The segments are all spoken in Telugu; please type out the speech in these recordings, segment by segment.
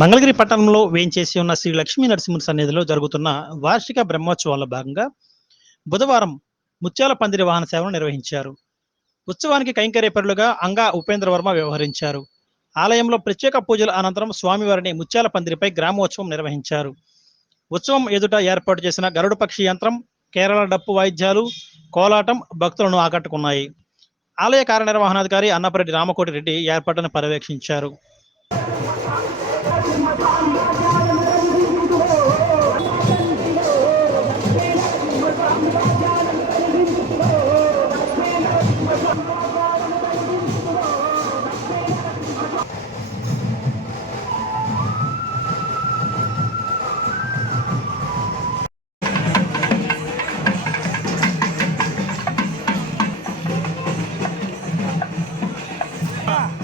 మంగళగిరి పట్టణంలో వేయించేసి ఉన్న శ్రీ లక్ష్మీ నరసింహుని సన్నిధిలో జరుగుతున్న వార్షిక బ్రహ్మోత్సవాల భాగంగా బుధవారం ముత్యాల పందిరి వాహన సేవను నిర్వహించారు. ఉత్సవానికి కైంకర్యపరులుగా అంగా ఉపేంద్ర వర్మ వ్యవహరించారు. ఆలయంలో ప్రత్యేక పూజల అనంతరం స్వామివారిని ముత్యాల పందిరిపై గ్రామోత్సవం నిర్వహించారు. ఉత్సవం ఎదుట ఏర్పాటు చేసిన గరుడ పక్షి యంత్రం కేరళ డప్పు వాయిద్యాలు కోలాటం భక్తులను ఆకట్టుకున్నాయి. ఆలయ కార్యనిర్వహణాధికారి అన్నపరెడ్డి రామకోటి రెడ్డి ఏర్పాటును పర్యవేక్షించారు. Ah!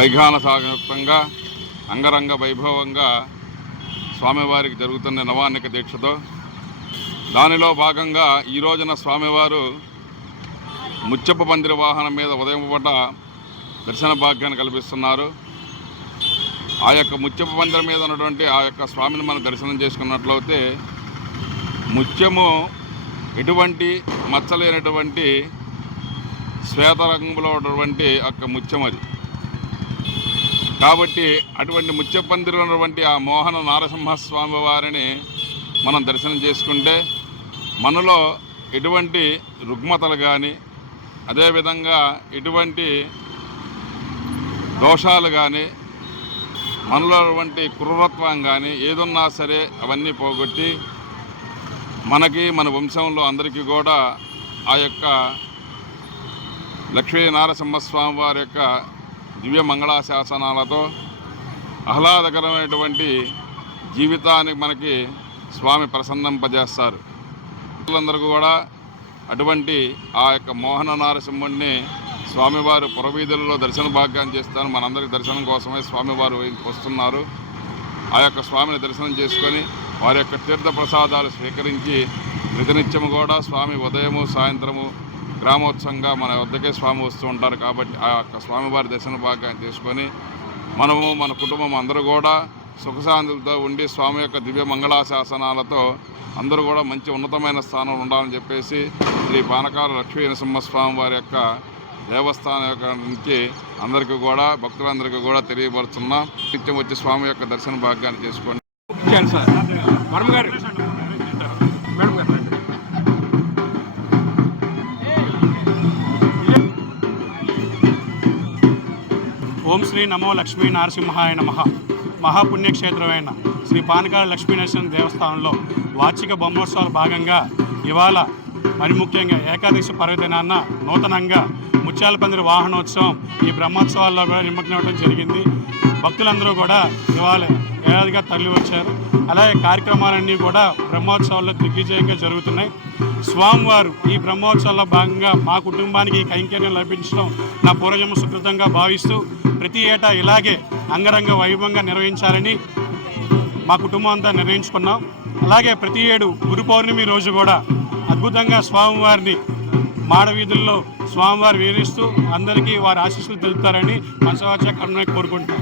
వైఘాన సాగయుక్తంగా అంగరంగ వైభవంగా స్వామివారికి జరుగుతున్న నవాన్నిక దీక్షతో దానిలో భాగంగా ఈ రోజున స్వామివారు ముచ్చప్ప పందిరి వాహనం మీద ఉదయం పూట దర్శన భాగ్యాన్ని కల్పిస్తున్నారు. ఆ యొక్క ముత్యపు పందిరి మీద ఉన్నటువంటి ఆ యొక్క స్వామిని మనం దర్శనం చేసుకున్నట్లయితే ముత్యము ఎటువంటి మచ్చలేనటువంటి శ్వేత రంగులో ఉన్నటువంటి యొక్క ముత్యం అది కాబట్టి అటువంటి ముత్యపందిలో ఉన్నటువంటి ఆ మోహన నారసింహస్వామి వారిని మనం దర్శనం చేసుకుంటే మనలో ఎటువంటి రుగ్మతలు కానీ అదేవిధంగా ఎటువంటి దోషాలు కానీ మనలో ఉన్నటువంటి క్రూరత్వం కానీ ఏదున్నా సరే అవన్నీ పోగొట్టి మనకి మన వంశంలో అందరికీ కూడా ఆ యొక్క లక్ష్మీ నారసింహస్వామి వారి యొక్క దివ్య మంగళాశాసనాలతో ఆహ్లాదకరమైనటువంటి జీవితానికి మనకి స్వామి ప్రసన్నంపజేస్తారు. పిల్లలందరూ కూడా అటువంటి ఆ యొక్క మోహన నారసింహుడిని స్వామివారు పురవీధులలో దర్శన భాగ్యాన్ని చేస్తారు మనందరికి దర్శనం కోసమే స్వామివారు వస్తున్నారు. ఆ యొక్క స్వామిని దర్శనం చేసుకొని వారి యొక్క తీర్థ ప్రసాదాలు స్వీకరించి ప్రతినిత్యము కూడా స్వామి ఉదయము సాయంత్రము గ్రామోత్సవంగా మన వద్దకే స్వామి వస్తూ ఉంటారు కాబట్టి ఆ యొక్క స్వామివారి దర్శన భాగ్యాన్ని తీసుకొని మనము మన కుటుంబం అందరూ కూడా సుఖశాంతులతో ఉండి స్వామి యొక్క దివ్య మంగళాశాసనాలతో అందరూ కూడా మంచి ఉన్నతమైన స్థానంలో ఉండాలని చెప్పేసి శ్రీ బానకాల లక్ష్మీ నరసింహస్వామి వారి యొక్క దేవస్థానం యొక్క నుంచి అందరికీ కూడా భక్తులందరికీ కూడా తెలియపరుచున్నాం. నిత్యం వచ్చి స్వామి యొక్క దర్శన భాగ్యాన్ని చేసుకోండి సార్ వర్మ ఓం శ్రీ నమో లక్ష్మీ నరసింహాయ నమ. మహాపుణ్యక్షేత్రమైన శ్రీ పానకాల లక్ష్మీ నరసింహ దేవస్థానంలో వార్షిక బ్రహ్మోత్సవాల భాగంగా ఇవాళ మరి ముఖ్యంగా ఏకాదశి పర్వదినాన్న నూతనంగా ముత్యాల పందిరి వాహనోత్సవం ఈ బ్రహ్మోత్సవాల్లో కూడా నిమగ్నం అవ్వడం జరిగింది. భక్తులందరూ కూడా ఇవాళ ఏడాదిగా తరలి వచ్చారు అలాగే కార్యక్రమాలన్నీ కూడా బ్రహ్మోత్సవాల్లో దిగ్విజయంగా జరుగుతున్నాయి. స్వామివారు ఈ బ్రహ్మోత్సవాల్లో భాగంగా మా కుటుంబానికి ఈ కైంకర్యం లభించడం నా పూర్వజన్మ సుకృతంగా భావిస్తూ ప్రతి ఏటా ఇలాగే అంగరంగ వైభవంగా నిర్వహించాలని మా కుటుంబం అంతా నిర్ణయించుకున్నాం. అలాగే ప్రతి ఏడు గురు పౌర్ణమి రోజు కూడా అద్భుతంగా స్వామివారిని మాడవీధుల్లో స్వామివారు వీరిస్తూ అందరికీ వారి ఆశీస్సులు తెలుపుతారని మనసవాచ కరుణ కోరుకుంటాం